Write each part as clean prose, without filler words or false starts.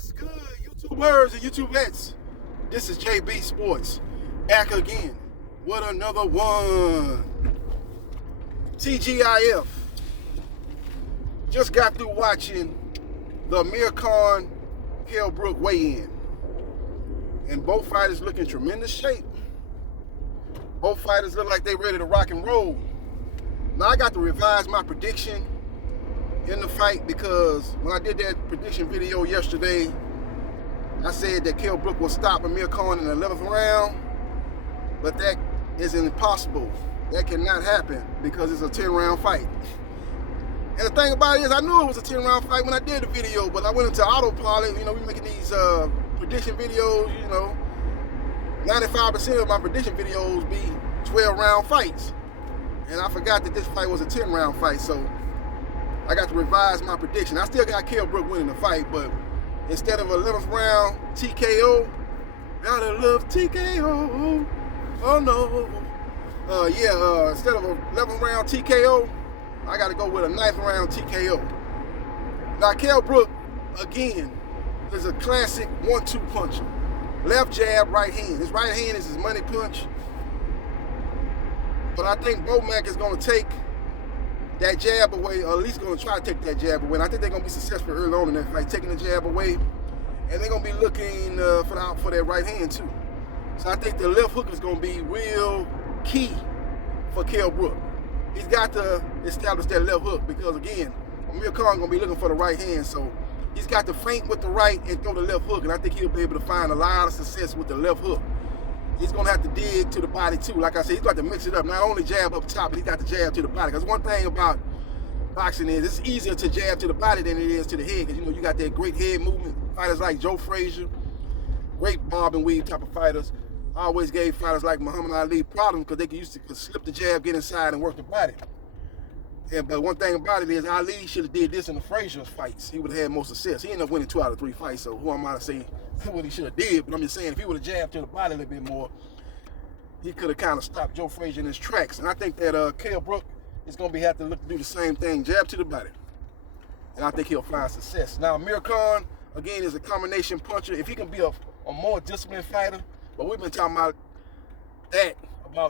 What's good, YouTubers and YouTubettes? This is JBsports back again with another one. TGIF. Just got through watching the Amir Khan Brook weigh-in, and both fighters look in tremendous shape. Both fighters look like they ready to rock and roll. Now I got to revise my prediction in the fight because when I did that prediction video yesterday, I said that Brook will stop Amir Khan in the 11th round, but that is impossible. That cannot happen because it's a 10-round fight. And the thing about it is, I knew it was a 10-round fight when I did the video, but I went into autopilot. You know, we making these prediction videos, 95% of my prediction videos be 12-round fights. And I forgot that this fight was a 10-round fight, so I got to revise my prediction. I still got Brook winning the fight, but instead of 11th round TKO, gotta love TKO. Oh no. Instead of a 11th round TKO, I got to go with a 9th round TKO. Now, Brook, again, is a classic 1-2 puncher. Left jab, right hand. His right hand is his money punch. But I think Brook is going to take that jab away, or at least going to try to take that jab away. And I think they're going to be successful early on in that fight, taking the jab away. And they're going to be looking for that right hand, too. So I think the left hook is going to be real key for Brook. He's got to establish that left hook because, again, Amir Khan going to be looking for the right hand. So he's got to feint with the right and throw the left hook. And I think he'll be able to find a lot of success with the left hook. He's going to have to dig to the body, too. Like I said, he's got to mix it up. Not only jab up top, but he's got to jab to the body. Because one thing about boxing is it's easier to jab to the body than it is to the head. Because, you got that great head movement. Fighters like Joe Frazier, great bob and weave type of fighters. I always gave fighters like Muhammad Ali problems because they used to slip the jab, get inside, and work the body. But one thing about it is Ali should have did this in the Frazier's fights. He would have had more success. He ended up winning 2 out of 3 fights, so who am I to say what he should have did? But I'm just saying, if he would have jabbed to the body a little bit more, he could have kind of stopped Joe Frazier in his tracks. And I think that Brook is going to have to do the same thing, jab to the body. And I think he'll find success. Now, Amir Khan, again, is a combination puncher. If he can be a more disciplined fighter, but we've been talking about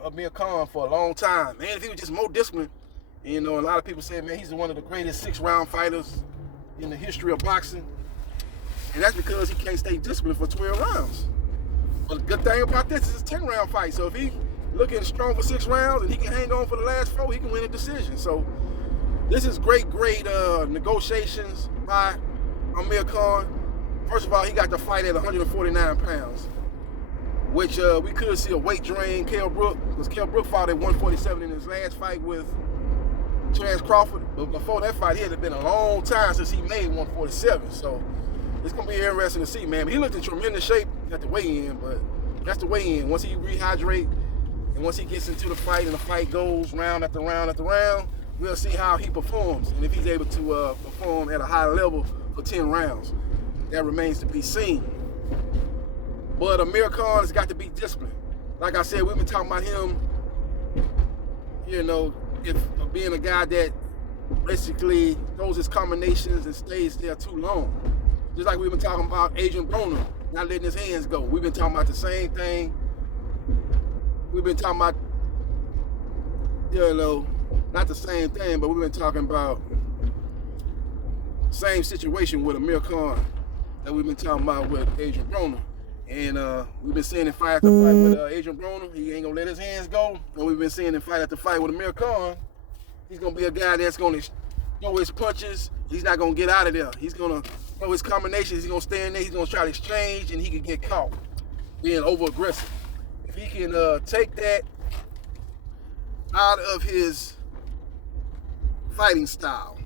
Amir Khan for a long time. Man, if he was just more disciplined, a lot of people say, man, he's one of the greatest 6-round fighters in the history of boxing. And that's because he can't stay disciplined for 12 rounds. But the good thing about this is it's a 10-round fight. So if he looking strong for 6 rounds and he can hang on for the last 4, he can win a decision. So this is great negotiations by Amir Khan. First of all, he got the fight at 149 pounds, which we could see a weight drain, Brook, because Brook fought at 147 in his last fight with Chance Crawford. But before that fight, it had been a long time since he made 147. So it's going to be interesting to see, man. He looked in tremendous shape at the weigh-in, but that's the weigh-in. Once he rehydrate and once he gets into the fight and the fight goes round after round after round, we'll see how he performs and if he's able to perform at a high level for 10 rounds. That remains to be seen. But Amir Khan has got to be disciplined. Like I said, we've been talking about him, being a guy that basically throws his combinations and stays there too long. Just like we've been talking about Adrian Broner not letting his hands go. We've been talking about the same thing. We've been talking about, not the same thing, but we've been talking about same situation with Amir Khan that we've been talking about with Adrian Broner. And we've been seeing him fight after fight with Adrian Broner. He ain't going to let his hands go. And we've been seeing him fight after fight with Amir Khan. He's going to be a guy that's going to throw his punches. He's not going to get out of there. He's going to throw his combinations. He's going to stay in there. He's going to try to exchange, and he can get caught being over-aggressive. If he can take that out of his fighting style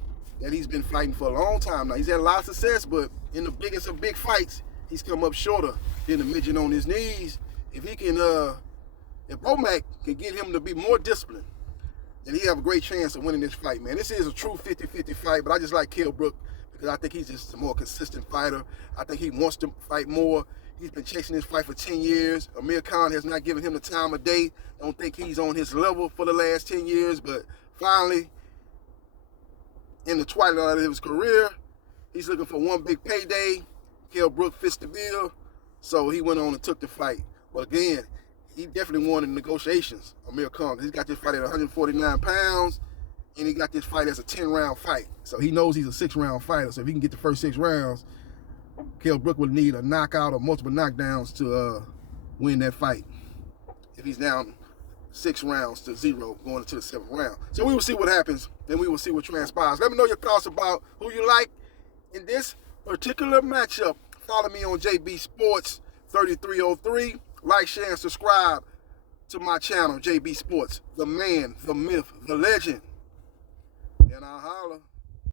that he's been fighting for a long time now. He's had a lot of success, but in the biggest of big fights, he's come up shorter than the midget on his knees. If he can, if Brook can get him to be more disciplined, then he have a great chance of winning this fight, man. This is a true 50-50 fight, but I just like Brook because I think he's just a more consistent fighter. I think he wants to fight more. He's been chasing this fight for 10 years. Amir Khan has not given him the time of day. Don't think he's on his level for the last 10 years, but finally, in the twilight of his career, he's looking for one big payday. Kell Brook fits the bill, so he went on and took the fight. But again, he definitely won in negotiations, Amir Khan. He's got this fight at 149 pounds, and he got this fight as a 10-round fight. So he knows he's a 6-round fighter. So if he can get the first 6 rounds, Kell Brook will need a knockout or multiple knockdowns to win that fight. If he's down 6 rounds to 0 going into the 7th round. So we will see what happens, and we will see what transpires. Let me know your thoughts about who you like in this particular matchup. Follow me on JBsports 3303. Like, share, and subscribe to my channel, JB Sports. The man, the myth, the legend. And I'll holler.